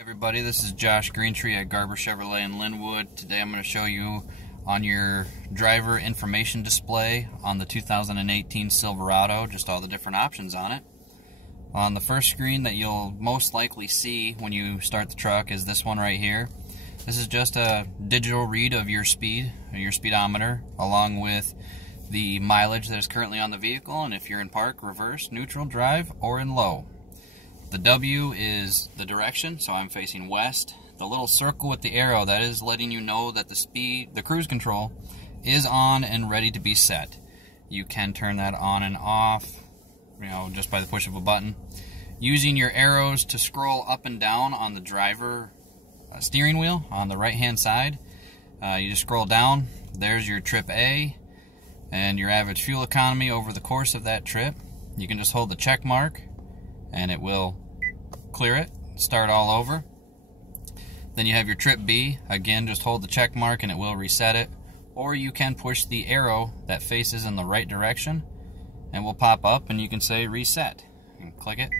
Everybody, this is Josh Greentree at Garber Chevrolet in Linwood. Today I'm going to show you on your driver information display on the 2018 Silverado, just all the different options on it. On the first screen that you'll most likely see when you start the truck is this one right here. This is just a digital read of your speed, your speedometer, along with the mileage that is currently on the vehicle, and if you're in park, reverse, neutral, drive, or in low. The W is the direction, so I'm facing west. The little circle with the arrow, that is letting you know that the cruise control is on and ready to be set. You can turn that on and off, just by the push of a button. Using your arrows to scroll up and down on the driver steering wheel on the right hand side, you just scroll down. There's your trip A and your average fuel economy over the course of that trip. You can just hold the check mark and it will clear it, start all over. Then you have your trip B. Again, just hold the check mark and it will reset it. Or you can push the arrow that faces in the right direction and will pop up and you can say reset. And click it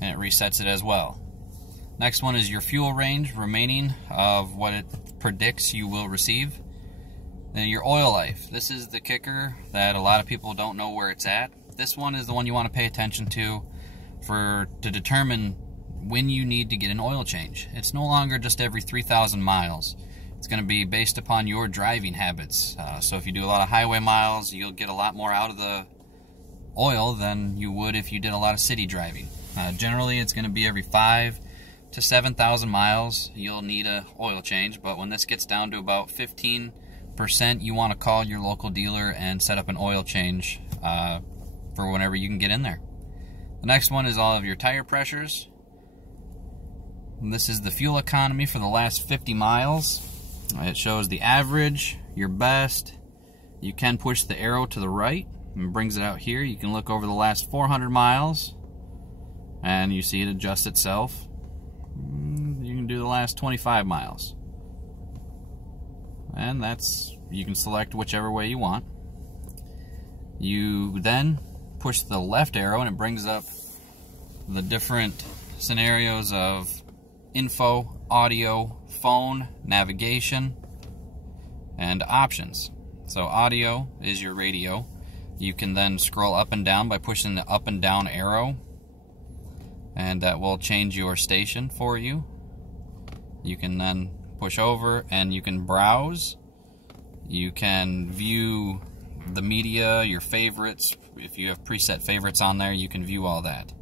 and it resets it as well. Next one is your fuel range remaining of what it predicts you will receive. Then your oil life. This is the kicker that a lot of people don't know where it's at. This one is the one you want to pay attention to to determine when you need to get an oil change. It's no longer just every 3,000 miles. It's going to be based upon your driving habits. So if you do a lot of highway miles, you'll get a lot more out of the oil than you would if you did a lot of city driving. Generally, it's going to be every 5,000 to 7,000 miles you'll need an oil change, but when this gets down to about 15%, you want to call your local dealer and set up an oil change for whenever you can get in there. The next one is all of your tire pressures. And this is the fuel economy for the last 50 miles. It shows the average, your best. You can push the arrow to the right and brings it out here. You can look over the last 400 miles and you see it adjust itself. You can do the last 25 miles. And you can select whichever way you want. You then push the left arrow and it brings up the different scenarios of info, audio, phone, navigation, and options. So audio is your radio. You can then scroll up and down by pushing the up and down arrow, and that will change your station for you. You can then push over and you can browse. You can view the media, your favorites. If you have preset favorites on there, you can view all that.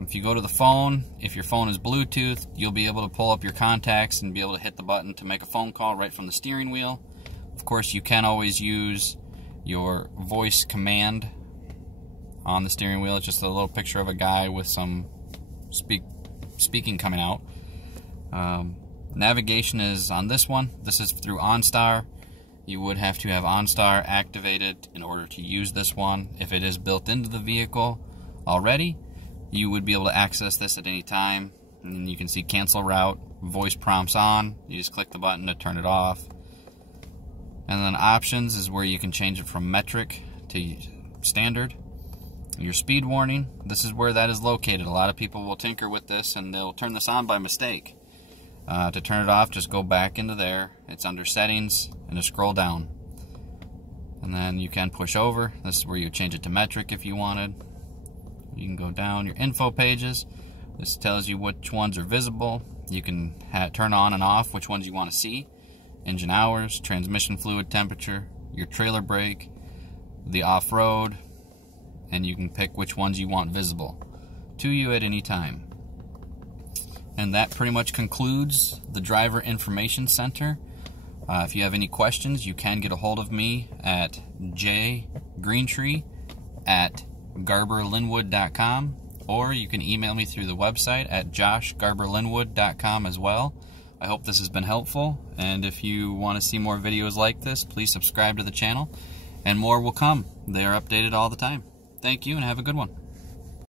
If you go to the phone, if your phone is Bluetooth, you'll be able to pull up your contacts and be able to hit the button to make a phone call right from the steering wheel. Of course, you can always use your voice command on the steering wheel. It's just a little picture of a guy with some speaking coming out. Navigation is on this one. This is through OnStar. You would have to have OnStar activated in order to use this one. If it is built into the vehicle already, you would be able to access this at any time. And then you can see cancel route, voice prompts on. You just click the button to turn it off. And then options is where you can change it from metric to standard. Your speed warning, this is where that is located. A lot of people will tinker with this and they'll turn this on by mistake. To turn it off, just go back into there. It's under settings and just scroll down. And then you can push over. This is where you change it to metric if you wanted. You can go down your info pages. This tells you which ones are visible. You can turn on and off which ones you want to see. Engine hours, transmission fluid temperature, your trailer brake, the off-road, and you can pick which ones you want visible to you at any time. And that pretty much concludes the Driver Information Center. If you have any questions, you can get a hold of me at jgreentree@garberlinwood.com, or you can email me through the website at joshgarberlinwood.com as well. I hope this has been helpful, and if you want to see more videos like this, please subscribe to the channel, and more will come. They are updated all the time. Thank you, and have a good one.